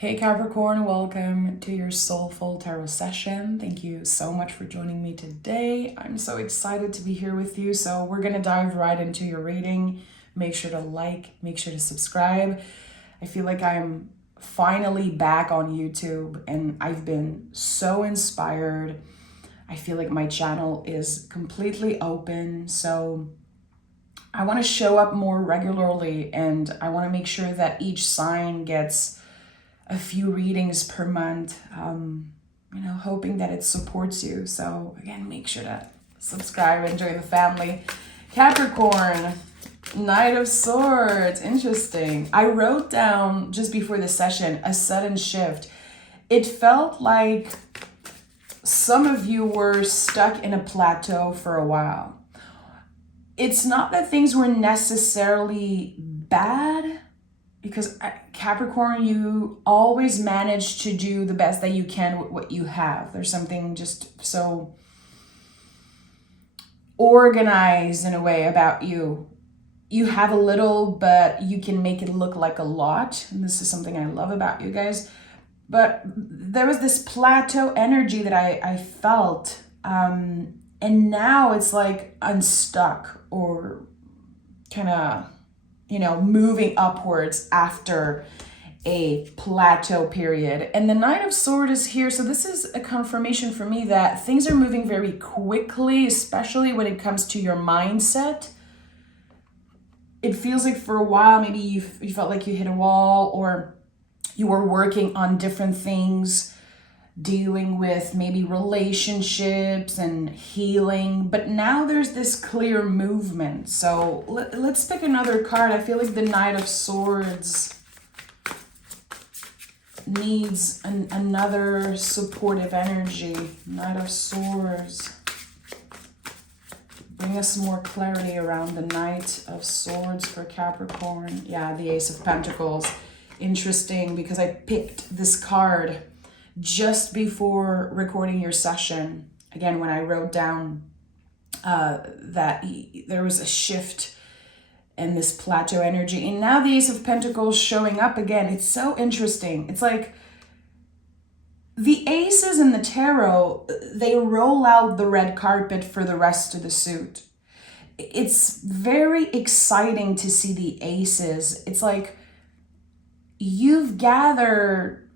Hey Capricorn, welcome to your soulful tarot session. Thank you so much for joining me today. I'm so excited to be here with you. So we're going to dive right into your reading. Make sure to like, make sure to subscribe. I feel like I'm finally back on YouTube and I've been so inspired. I feel like my channel is completely open. So I want to show up more regularly and I want to make sure that each sign gets a few readings per month, hoping that it supports you. So again, make sure to subscribe and join the family. Capricorn, Knight of Swords, interesting. I wrote down just before the session, a sudden shift. It felt like some of you were stuck in a plateau for a while. It's not that things were necessarily bad, because Capricorn, you always manage to do the best that you can with what you have. There's something just so organized in a way about you. You have a little, but you can make it look like a lot. And this is something I love about you guys. But there was this plateau energy that I felt. And now it's like unstuck or kind of moving upwards after a plateau period. And the Knight of Swords is here. So this is a confirmation for me that things are moving very quickly, especially when it comes to your mindset. It feels like for a while, maybe you felt like you hit a wall or you were working on different things, dealing with maybe relationships and healing, but now there's this clear movement. So let's pick another card. I feel like the Knight of Swords needs another supportive energy. Knight of Swords, bring us more clarity around the Knight of Swords for Capricorn. Yeah, the Ace of Pentacles. Interesting, because I picked this card just before recording your session. Again, when I wrote down that there was a shift in this plateau energy, and now the Ace of Pentacles showing up again. It's so interesting. It's like the aces in the tarot, they roll out the red carpet for the rest of the suit. It's very exciting to see the aces. It's like you've gathered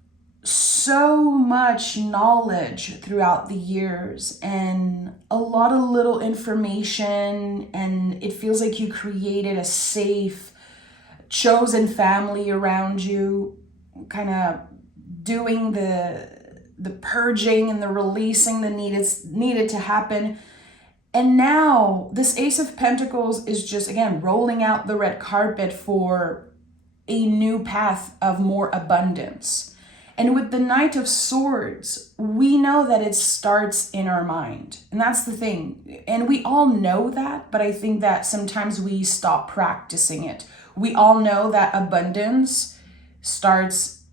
so much knowledge throughout the years and a lot of little information, and it feels like you created a safe, chosen family around you, kind of doing the purging and the releasing that needed to happen. And now this Ace of Pentacles is just, again, rolling out the red carpet for a new path of more abundance. And with the Knight of Swords, we know that it starts in our mind. And that's the thing. And we all know that, but I think that sometimes we stop practicing it. We all know that abundance starts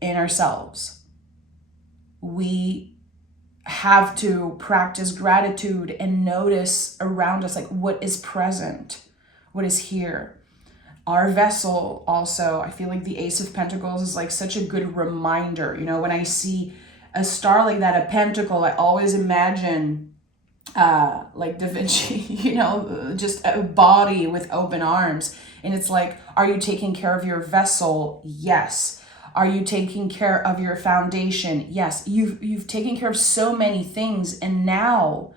in ourselves. We have to practice gratitude and notice around us, like what is present, what is here. Our vessel also, I feel like the Ace of Pentacles is like such a good reminder. When I see a star like that, a pentacle, I always imagine like Da Vinci, just a body with open arms. And it's like, are you taking care of your vessel? Yes. Are you taking care of your foundation? Yes. You've taken care of so many things, and now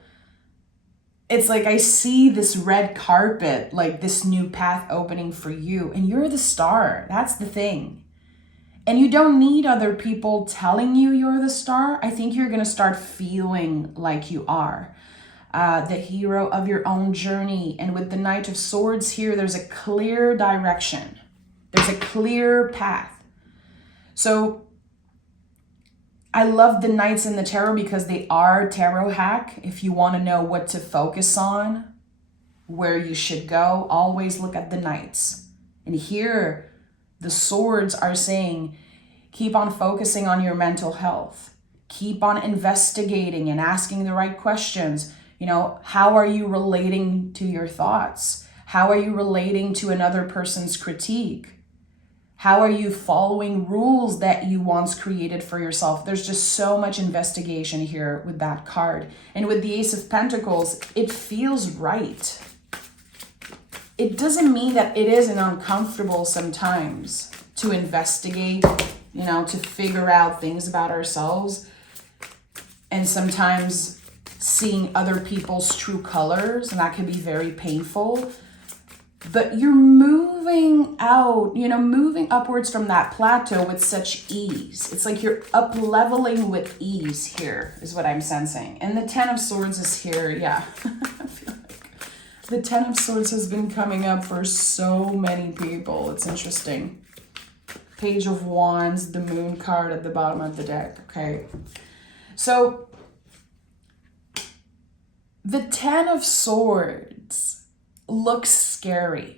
it's like I see this red carpet, like this new path opening for you, and you're the star. That's the thing. And you don't need other people telling you you're the star. I think you're going to start feeling like you are the hero of your own journey. And with the Knight of Swords here, there's a clear direction. There's a clear path. So I love the Knights in the tarot because they are tarot hack. If you want to know what to focus on, where you should go, always look at the Knights. And here, the swords are saying, keep on focusing on your mental health. Keep on investigating and asking the right questions. How are you relating to your thoughts? How are you relating to another person's critique? How are you following rules that you once created for yourself? There's just so much investigation here with that card. And with the Ace of Pentacles, it feels right. It doesn't mean that it isn't uncomfortable sometimes to investigate, you know, to figure out things about ourselves. And sometimes seeing other people's true colors, and that can be very painful. But you're moving out, you know, moving upwards from that plateau with such ease. It's like you're up leveling with ease here, is what I'm sensing. And the Ten of Swords is here, yeah. I feel like the Ten of Swords has been coming up for so many people. It's interesting. Page of Wands, the Moon card at the bottom of the deck, okay? So, the Ten of Swords looks scary.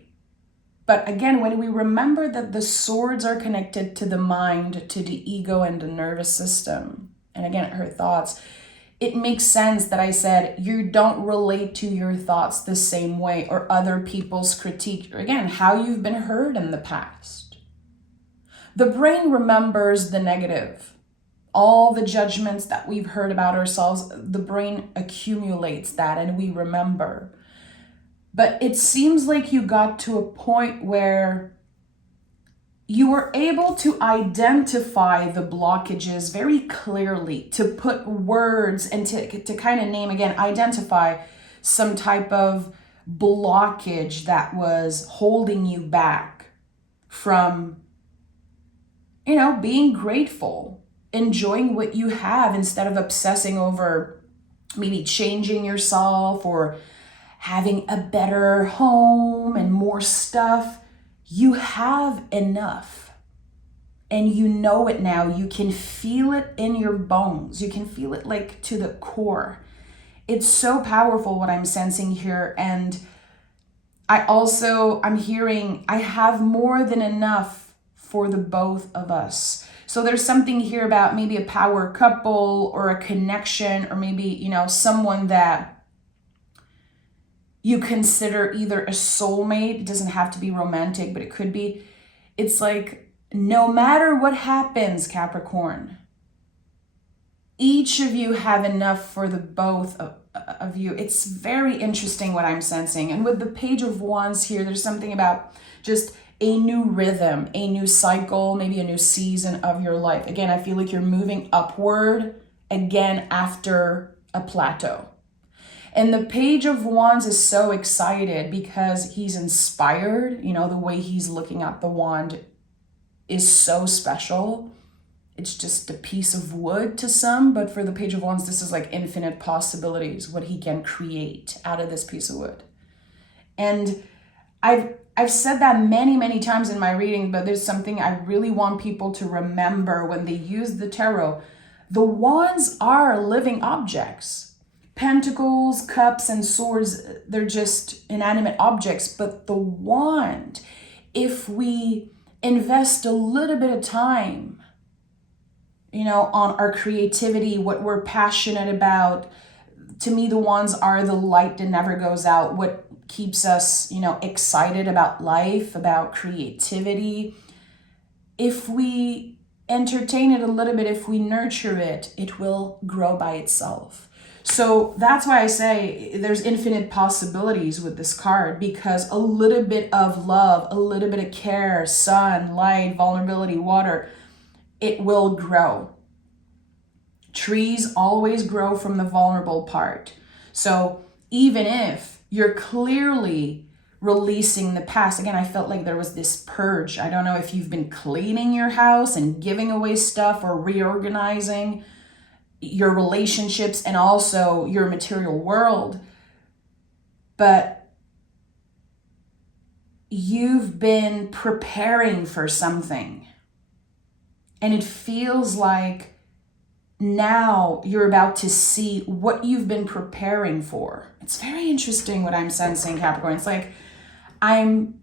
But again, when we remember that the swords are connected to the mind, to the ego and the nervous system, and again, her thoughts, it makes sense that I said you don't relate to your thoughts the same way or other people's critique, or again, how you've been hurt in the past. The brain remembers the negative. All the judgments that we've heard about ourselves, the brain accumulates that and we remember. But it seems like you got to a point where you were able to identify the blockages very clearly, to put words and to kind of name, again, identify some type of blockage that was holding you back from, you know, being grateful, enjoying what you have instead of obsessing over maybe changing yourself or having a better home and more stuff. You have enough. And you know it now. You can feel it in your bones. You can feel it like to the core. It's so powerful what I'm sensing here. And I'm hearing I have more than enough for the both of us. So there's something here about maybe a power couple or a connection, or maybe, you know, someone that you consider either a soulmate. It doesn't have to be romantic, but it could be. It's like, no matter what happens, Capricorn, each of you have enough for the both of you. It's very interesting what I'm sensing. And with the Page of Wands here, there's something about just a new rhythm, a new cycle, maybe a new season of your life. Again, I feel like you're moving upward again after a plateau. And the Page of Wands is so excited because he's inspired. You know, the way he's looking at the wand is so special. It's just a piece of wood to some, but for the Page of Wands, this is like infinite possibilities, what he can create out of this piece of wood. And I've said that many, many times in my reading, but there's something I really want people to remember when they use the tarot. The wands are living objects. Pentacles, cups, and swords, they're just inanimate objects. But the wand, if we invest a little bit of time, you know, on our creativity, what we're passionate about, to me, the wands are the light that never goes out, what keeps us, you know, excited about life, about creativity. If we entertain it a little bit, if we nurture it, it will grow by itself. So that's why I say there's infinite possibilities with this card, because a little bit of love, a little bit of care, sun, light, vulnerability, water, it will grow. Trees always grow from the vulnerable part. So even if you're clearly releasing the past, again, I felt like there was this purge. I don't know if you've been cleaning your house and giving away stuff or reorganizing your relationships and also your material world, but you've been preparing for something, and it feels like now you're about to see what you've been preparing for. It's very interesting what I'm sensing, Capricorn. It's like I'm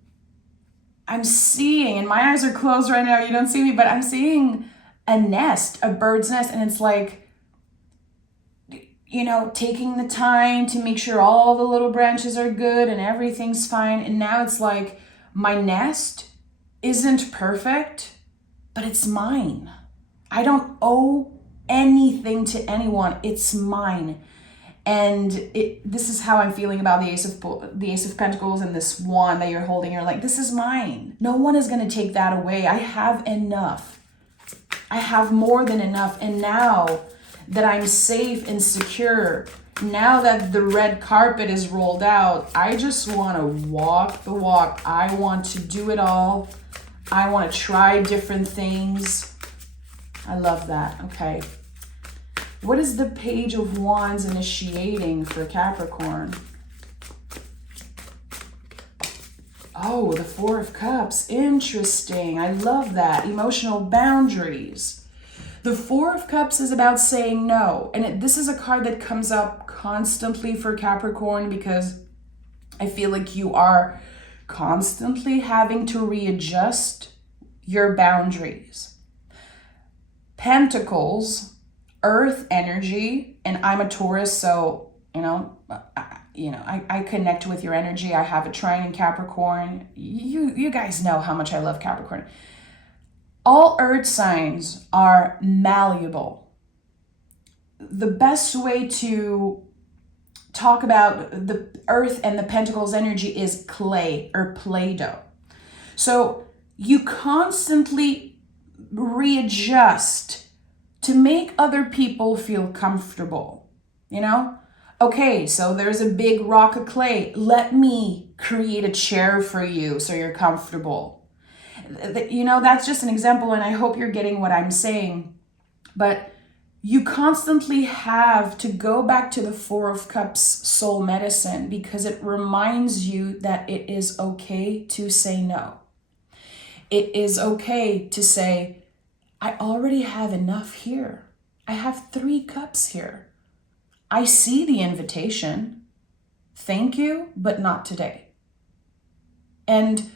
seeing, and my eyes are closed right now, you don't see me, but I'm seeing a nest, a bird's nest, and it's like, you know, taking the time to make sure all the little branches are good and everything's fine. And now it's like my nest isn't perfect, but it's mine. I don't owe anything to anyone. It's mine. And this is how I'm feeling about the Ace of Pentacles and this wand that you're holding. You're like, this is mine. No one is going to take that away. I have enough. I have more than enough. And now that I'm safe and secure, now that the red carpet is rolled out, I just want to walk the walk. I want to do it all. I want to try different things. I love that. Okay. What is the Page of Wands initiating for Capricorn? Oh, the Four of Cups. Interesting. I love that. Emotional boundaries. The Four of Cups is about saying no. And this is a card that comes up constantly for Capricorn because I feel like you are constantly having to readjust your boundaries. Pentacles, earth energy, and I'm a Taurus, so I connect with your energy. I have a trine in Capricorn. You guys know how much I love Capricorn. All earth signs are malleable. The best way to talk about the earth and the Pentacles energy is clay or Play-Doh. So you constantly readjust to make other people feel comfortable, Okay, so there's a big rock of clay. Let me create a chair for you so you're comfortable. That's just an example, and I hope you're getting what I'm saying. But you constantly have to go back to the Four of Cups soul medicine because it reminds you that it is okay to say no. It is okay to say, I already have enough here. I have 3 cups here. I see the invitation. Thank you, but not today. And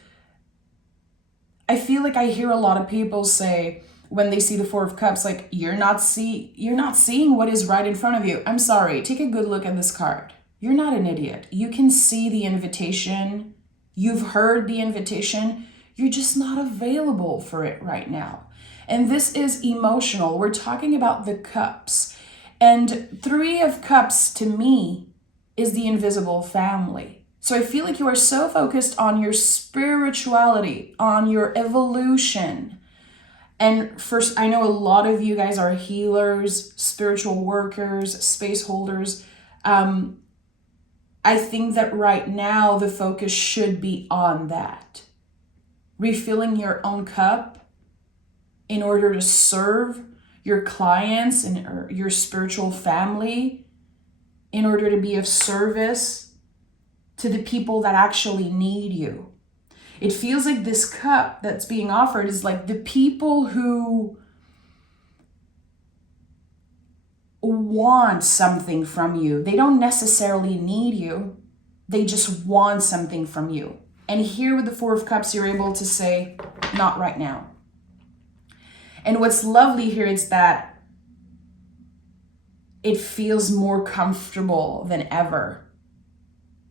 I feel like I hear a lot of people say when they see the Four of Cups, like, you're not seeing what is right in front of you. I'm sorry, take a good look at this card. You're not an idiot. You can see the invitation. You've heard the invitation. You're just not available for it right now. And this is emotional. We're talking about the cups. And 3 of Cups to me is the invisible family. So I feel like you are so focused on your spirituality, on your evolution. And first, I know a lot of you guys are healers, spiritual workers, space holders. I think that right now the focus should be on that. Refilling your own cup in order to serve your clients and your spiritual family, in order to be of service to the people that actually need you. It feels like this cup that's being offered is like the people who want something from you. They don't necessarily need you. They just want something from you. And here with the Four of Cups, you're able to say, not right now. And what's lovely here is that it feels more comfortable than ever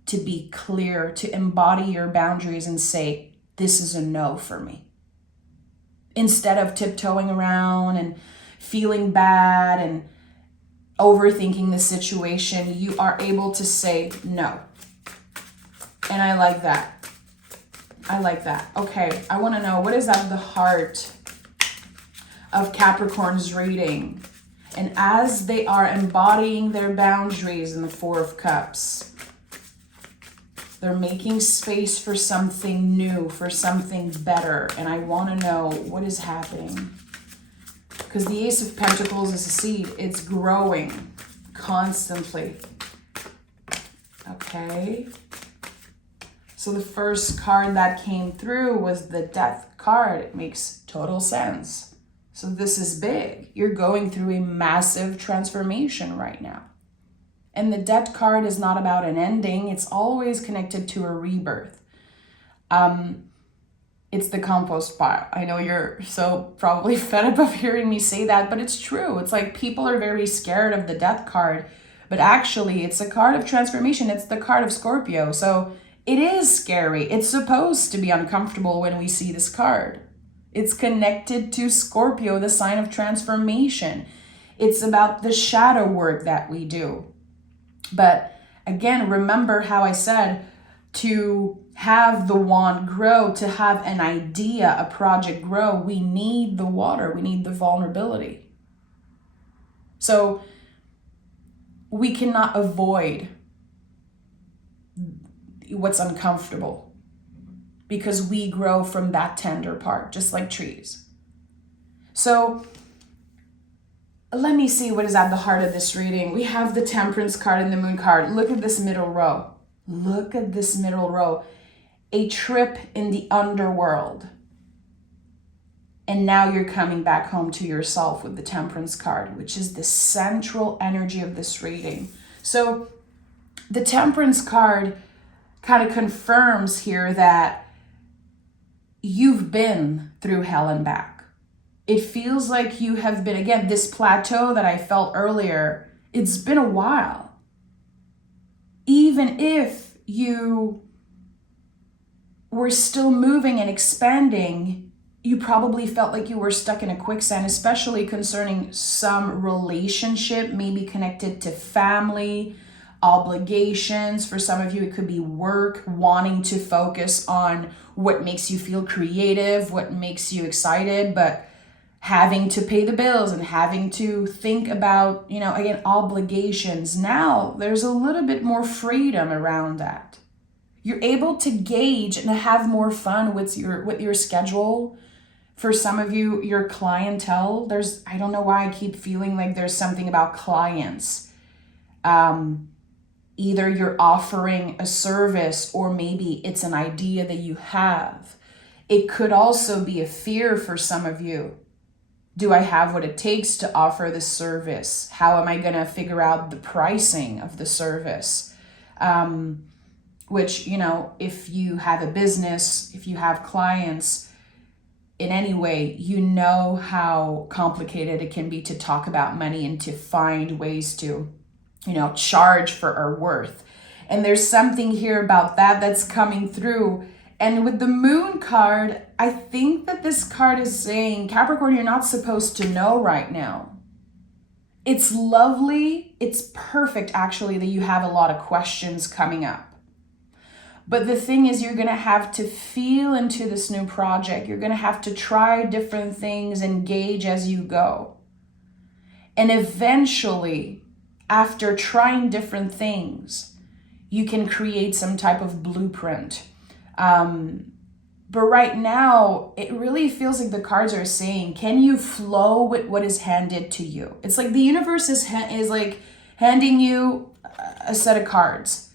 to be clear, to embody your boundaries and say, this is a no for me. Instead of tiptoeing around and feeling bad and overthinking the situation, you are able to say no. And I like that. I like that. Okay, I want to know, what is at the heart of Capricorn's reading? And as they are embodying their boundaries in the Four of Cups, they're making space for something new, for something better. And I want to know what is happening. Because the Ace of Pentacles is a seed. It's growing constantly. Okay. So the first card that came through was the Death card. It makes total sense. So this is big. You're going through a massive transformation right now. And the Death card is not about an ending. It's always connected to a rebirth. It's the compost pile. I know you're so probably fed up of hearing me say that, but it's true. It's like people are very scared of the Death card, but actually it's a card of transformation. It's the card of Scorpio. So It is scary. It's supposed to be uncomfortable when we see this card. It's connected to Scorpio, the sign of transformation. It's about the shadow work that we do. But again, remember how I said to have the wand grow, to have an idea, a project grow, we need the water, we need the vulnerability. So we cannot avoid what's uncomfortable because we grow from that tender part, just like trees. So let me see what is at the heart of this reading. We have the Temperance card and the Moon card. Look at this middle row. Look at this middle row. A trip in the underworld. And now you're coming back home to yourself with the Temperance card, which is the central energy of this reading. So the Temperance card kind of confirms here that you've been through hell and back. It feels like you have been, again, this plateau that I felt earlier, it's been a while. Even if you were still moving and expanding, you probably felt like you were stuck in a quicksand, especially concerning some relationship, maybe connected to family, obligations. For some of you, it could be work, wanting to focus on what makes you feel creative, what makes you excited, but having to pay the bills and having to think about, again, obligations. Now there's a little bit more freedom around that. You're able to gauge and have more fun with your schedule. For some of you, your clientele, I don't know why I keep feeling like there's something about clients. Either you're offering a service or maybe it's an idea that you have. It could also be a fear for some of you. Do I have what it takes to offer this service? How am I going to figure out the pricing of the service? Which, if you have a business, if you have clients in any way, you know how complicated it can be to talk about money and to find ways to, charge for our worth. And there's something here about that that's coming through. And with the Moon card, I think that this card is saying, Capricorn, you're not supposed to know right now. It's lovely. It's perfect, actually, that you have a lot of questions coming up. But the thing is, you're going to have to feel into this new project. You're going to have to try different things, engage as you go. And eventually, after trying different things, you can create some type of blueprint. But right now, it really feels like the cards are saying, can you flow with what is handed to you? It's like the universe is like handing you a set of cards.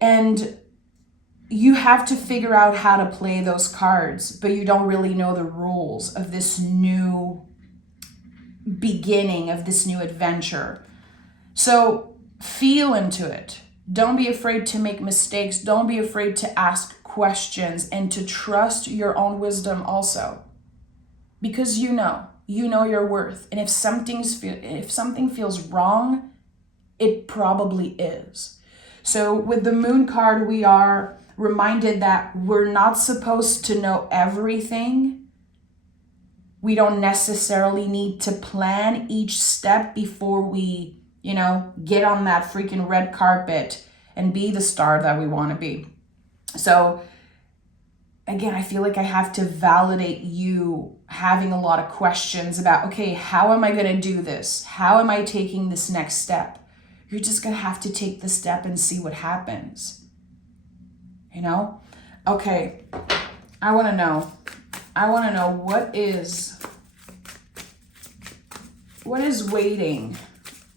And you have to figure out how to play those cards, but you don't really know the rules of this new beginning, of this new adventure. So feel into it. Don't be afraid to make mistakes. Don't be afraid to ask questions and to trust your own wisdom also. Because you know your worth. And if something feels wrong, it probably is. So with the Moon card, we are reminded that we're not supposed to know everything. We don't necessarily need to plan each step before we, get on that freaking red carpet and be the star that we want to be. So again, I feel like I have to validate you having a lot of questions about, okay, how am I going to do this? How am I taking this next step? You're just going to have to take the step and see what happens. Okay, I want to know what is waiting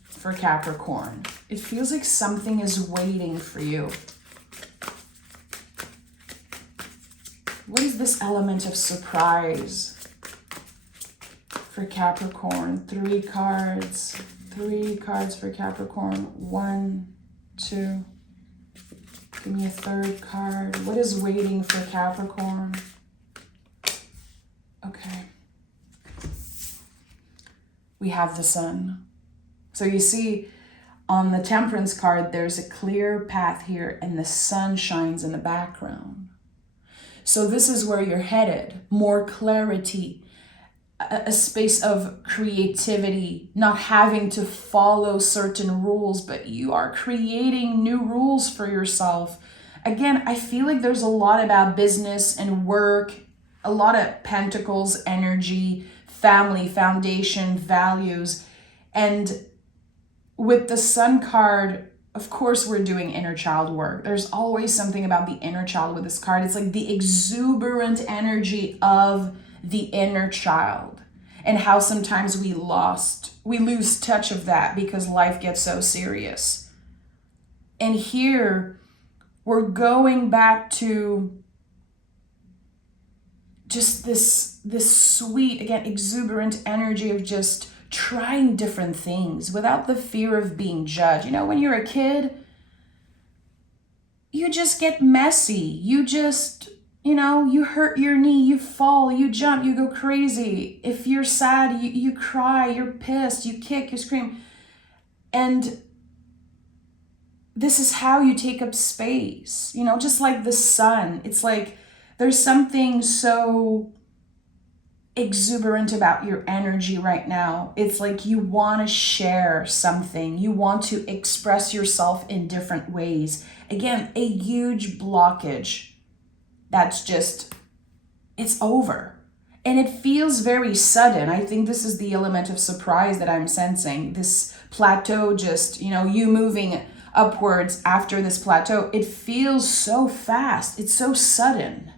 for Capricorn. It feels like something is waiting for you. What is this element of surprise for Capricorn? 3 cards. 3 cards for Capricorn. 1, 2. Give me a 3rd card. What is waiting for Capricorn? Okay. We have the Sun. So you see, On the Temperance card, there's a clear path here and the sun shines in the background. So this is where you're headed. More clarity, a space of creativity, not having to follow certain rules, but you are creating new rules for yourself. Again, I feel like there's a lot about business and work, a lot of pentacles, energy, family, foundation, values. And with the sun card, of course, we're doing inner child work. There's always something about the inner child with this card. It's like the exuberant energy of the inner child, and how sometimes we lose touch of that because life gets so serious. And here we're going back to just this sweet, again, exuberant energy of just trying different things without the fear of being judged. You know, when you're a kid, you just get messy. You just, you hurt your knee, you fall, you jump, you go crazy. If you're sad, you cry, you're pissed, you kick, you scream. And this is how you take up space, just like the sun. It's like there's something so exuberant about your energy right now. It's like you want to share something. You want to express yourself in different ways. Again, a huge blockage that's just, it's over. And it feels very sudden. I think this is the element of surprise that I'm sensing. This plateau, just, you moving upwards after this plateau, it feels so fast. It's so sudden.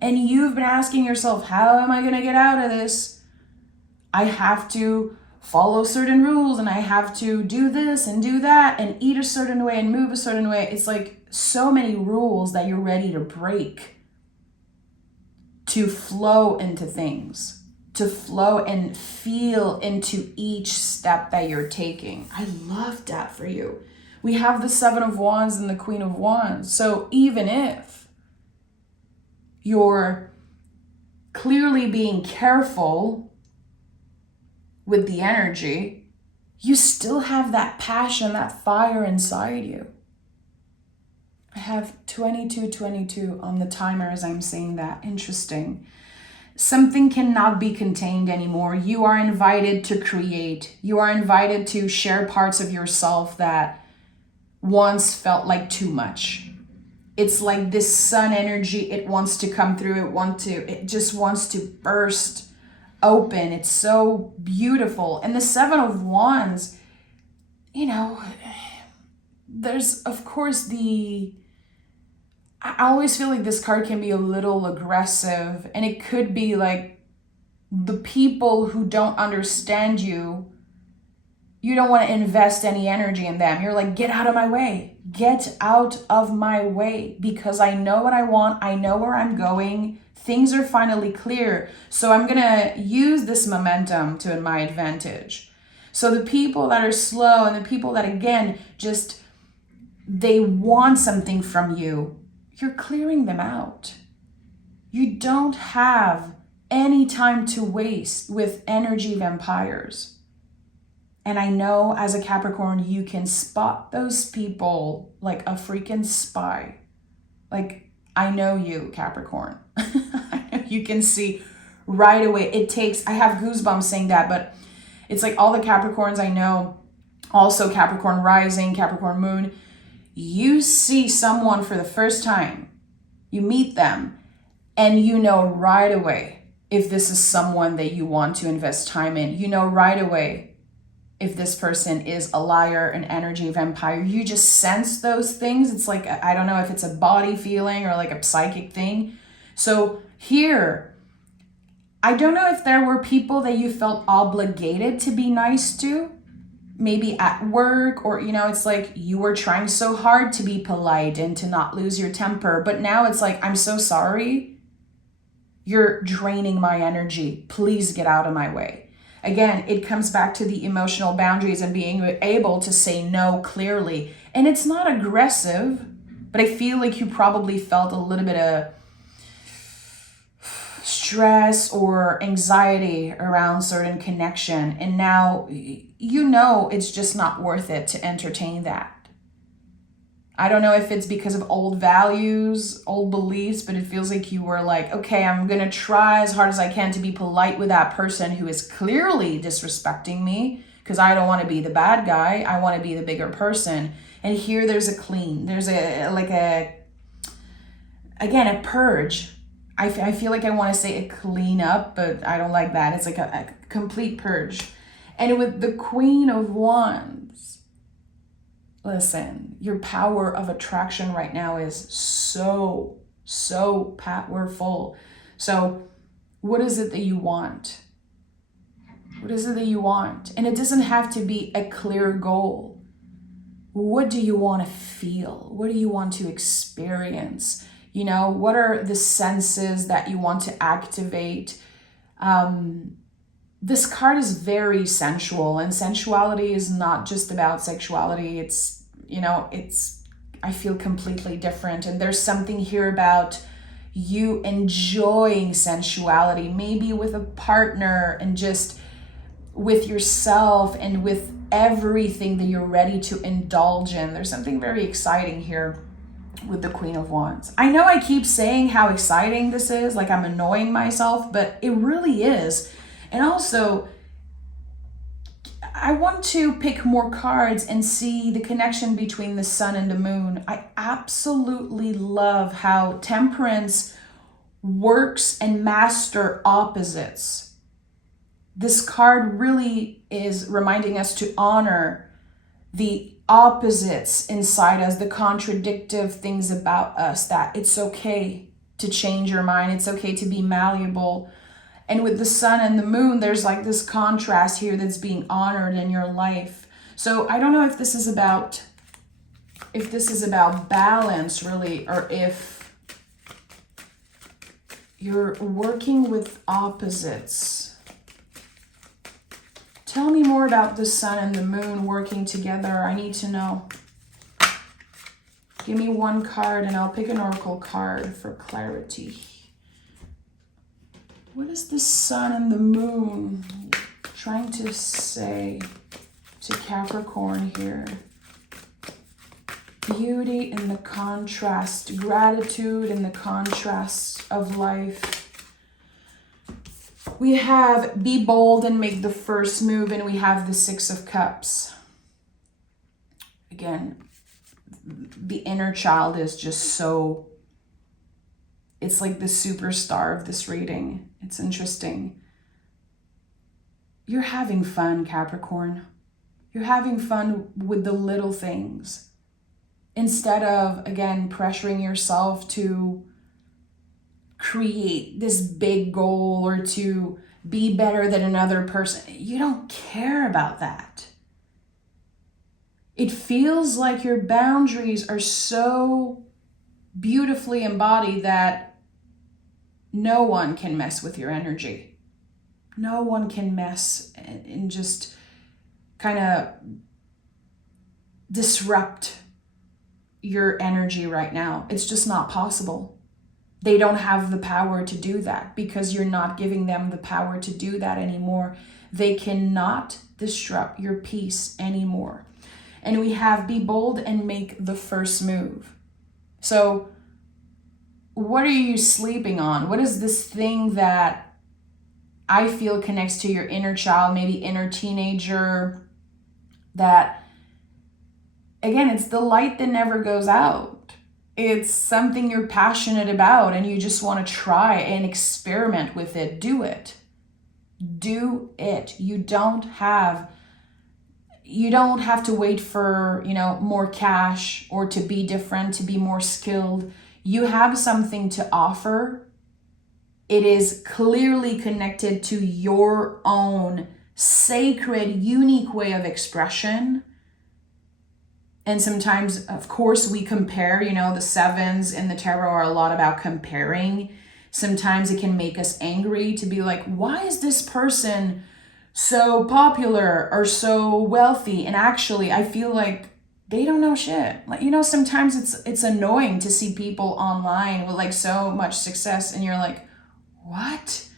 And you've been asking yourself, how am I going to get out of this? I have to follow certain rules, and I have to do this and do that and eat a certain way and move a certain way. It's like so many rules that you're ready to break, to flow into things, to flow and feel into each step that you're taking. I love that for you. We have the Seven of Wands and the Queen of Wands. So even if you're clearly being careful with the energy, you still have that passion, that fire inside you. I have 2222 on the timer as I'm saying that. Interesting. Something cannot be contained anymore. You are invited to create. You are invited to share parts of yourself that once felt like too much. It's like this sun energy, it wants to come through, it just wants to burst open. It's so beautiful. And the Seven of Wands, there's of course I always feel like this card can be a little aggressive, and it could be like the people who don't understand you, you don't want to invest any energy in them. You're like, get out of my way. Get out of my way, because I know what I want. I know where I'm going. Things are finally clear. So I'm going to use this momentum to my advantage. So the people that are slow and the people that, again, just, they want something from you, you're clearing them out. You don't have any time to waste with energy vampires. And I know as a Capricorn, you can spot those people like a freaking spy. Like, I know you, Capricorn. You can see right away. I have goosebumps saying that, but it's like all the Capricorns I know, also Capricorn rising, Capricorn moon, you see someone for the first time, you meet them, and you know right away if this is someone that you want to invest time in. You know right away if this person is a liar, an energy vampire. You just sense those things. It's like, I don't know if it's a body feeling or like a psychic thing. So here, I don't know if there were people that you felt obligated to be nice to, maybe at work, or, it's like you were trying so hard to be polite and to not lose your temper. But now it's like, I'm so sorry. You're draining my energy. Please get out of my way. Again, it comes back to the emotional boundaries and being able to say no clearly. And it's not aggressive, but I feel like you probably felt a little bit of stress or anxiety around certain connection. And now you know it's just not worth it to entertain that. I don't know if it's because of old values, old beliefs, but it feels like you were like, okay, I'm going to try as hard as I can to be polite with that person who is clearly disrespecting me, because I don't want to be the bad guy. I want to be the bigger person. And here there's a clean. There's again, a purge. I feel like I want to say a clean up, but I don't like that. It's like a complete purge. And with the Queen of Wands, listen, your power of attraction right now is so powerful. So what is it that you want? What is it that you want? And it doesn't have to be a clear goal. What do you want to feel? What do you want to experience? You know, what are the senses that you want to activate? This card is very sensual, and sensuality is not just about sexuality. It's, I feel completely different. And there's something here about you enjoying sensuality, maybe with a partner and just with yourself and with everything that you're ready to indulge in. There's something very exciting here with the Queen of Wands. I know I keep saying how exciting this is, like I'm annoying myself, but it really is. And also, I want to pick more cards and see the connection between the sun and the moon. I absolutely love how Temperance works and master opposites. This card really is reminding us to honor the opposites inside us, the contradictive things about us, that it's okay to change your mind. It's okay to be malleable. And with the sun and the moon, there's like this contrast here that's being honored in your life. So I don't know if this is about balance really, or if you're working with opposites. Tell me more about the sun and the moon working together. I need to know. Give me one card and I'll pick an oracle card for clarity. What is the sun and the moon trying to say to Capricorn here? Beauty in the contrast, gratitude in the contrast of life. We have be bold and make the first move, and we have the Six of Cups. Again, the inner child is just so, it's like the superstar of this reading. It's interesting. You're having fun, Capricorn. You're having fun with the little things. Instead of, again, pressuring yourself to create this big goal or to be better than another person. You don't care about that. It feels like your boundaries are so beautifully embodied that no one can mess with your energy. No one can mess and just kind of disrupt your energy right now. It's just not possible. They don't have the power to do that because you're not giving them the power to do that anymore. They cannot disrupt your peace anymore. And we have be bold and make the first move. So what are you sleeping on? What is this thing that I feel connects to your inner child, maybe inner teenager, that, again, it's the light that never goes out. It's something you're passionate about and you just want to try and experiment with it. Do it. Do it. You don't have to wait for, more cash or to be different, to be more skilled. You have something to offer. It is clearly connected to your own sacred, unique way of expression. And sometimes, of course, we compare, the sevens in the tarot are a lot about comparing. Sometimes it can make us angry to be like, why is this person so popular or so wealthy? And actually, I feel like they don't know shit. Like, sometimes it's annoying to see people online with like so much success and you're like, what?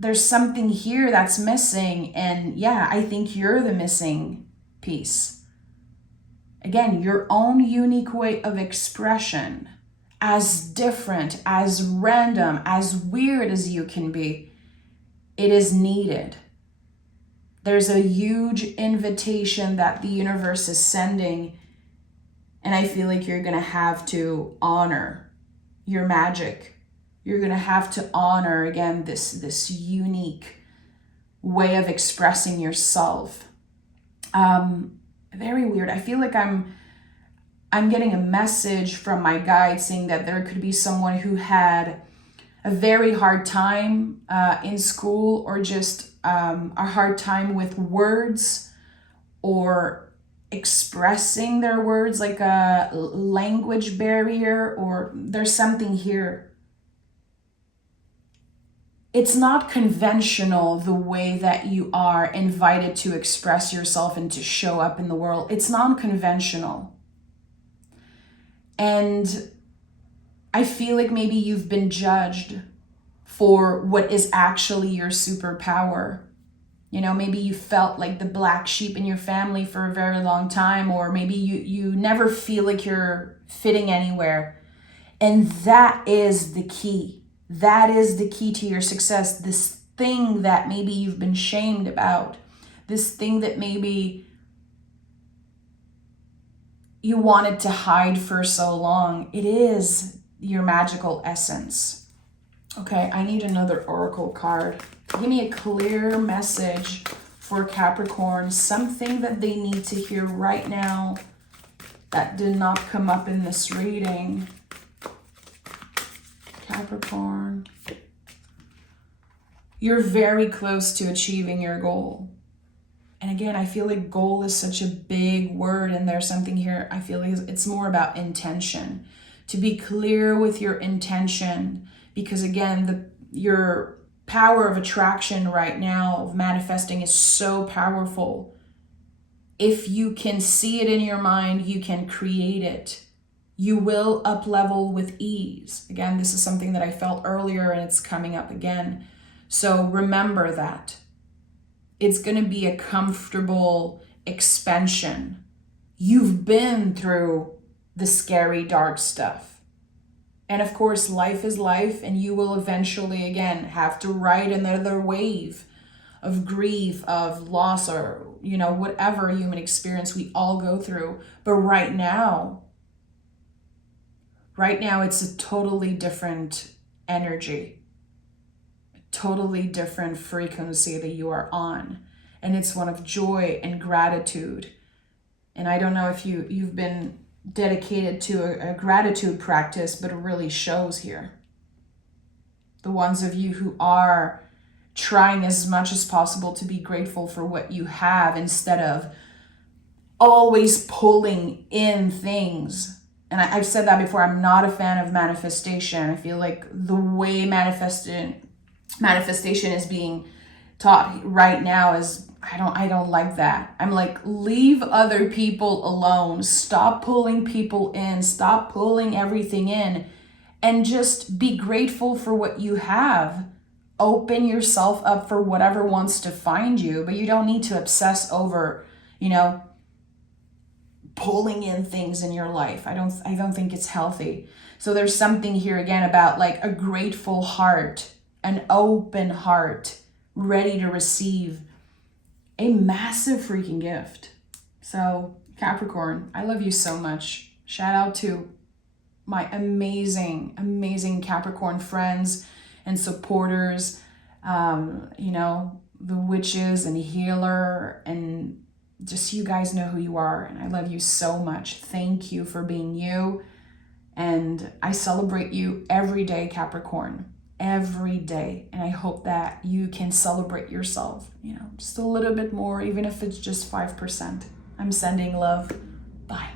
there's something here that's missing. And yeah, I think you're the missing piece. Again, your own unique way of expression, as different, as random, as weird as you can be, it is needed. There's a huge invitation that the universe is sending, and I feel like you're going to have to honor your magic. You're going to have to honor, again, this unique way of expressing yourself. Very weird. I feel like I'm getting a message from my guide saying that there could be someone who had a very hard time in school, or just a hard time with words or expressing their words, like a language barrier, or there's something here. It's not conventional the way that you are invited to express yourself and to show up in the world. It's non-conventional. And I feel like maybe you've been judged for what is actually your superpower. You know, maybe you felt like the black sheep in your family for a very long time, or maybe you never feel like you're fitting anywhere. And that is the key. That is the key to your success. This thing that maybe you've been shamed about, this thing that maybe you wanted to hide for so long, it is your magical essence. Okay, I need another oracle card. Give me a clear message for Capricorn, something that they need to hear right now that did not come up in this reading. Capricorn, you're very close to achieving your goal. And again, I feel like goal is such a big word, and there's something here. I feel like it's more about intention. To be clear with your intention, because again, your power of attraction right now, of manifesting, is so powerful. If you can see it in your mind, you can create it. You will up level with ease. Again, this is something that I felt earlier, and it's coming up again. So remember that. It's going to be a comfortable expansion. You've been through the scary, dark stuff. And of course, life is life, and you will eventually, again, have to ride another wave of grief, of loss, or, you know, whatever human experience we all go through. But right now, it's a totally different energy, a totally different frequency that you are on. And it's one of joy and gratitude. And I don't know if you've been dedicated to a gratitude practice, but it really shows here. The ones of you who are trying as much as possible to be grateful for what you have, instead of always pulling in things. And I've said that before, I'm not a fan of manifestation. I feel like the way manifestation is being taught right now is, I don't like that. I'm like, leave other people alone. Stop pulling people in. Stop pulling everything in. And just be grateful for what you have. Open yourself up for whatever wants to find you. But you don't need to obsess over, pulling in things in your life. I don't think it's healthy. So there's something here again about like a grateful heart, an open heart, ready to receive a massive freaking gift. So Capricorn, I love you so much. Shout out to my amazing, amazing Capricorn friends and supporters, the witches and healer, and just, you guys know who you are, and I love you so much. Thank you for being you, and I celebrate you every day, Capricorn, every day. And I hope that you can celebrate yourself, just a little bit more, even if it's just 5%. I'm sending love. Bye.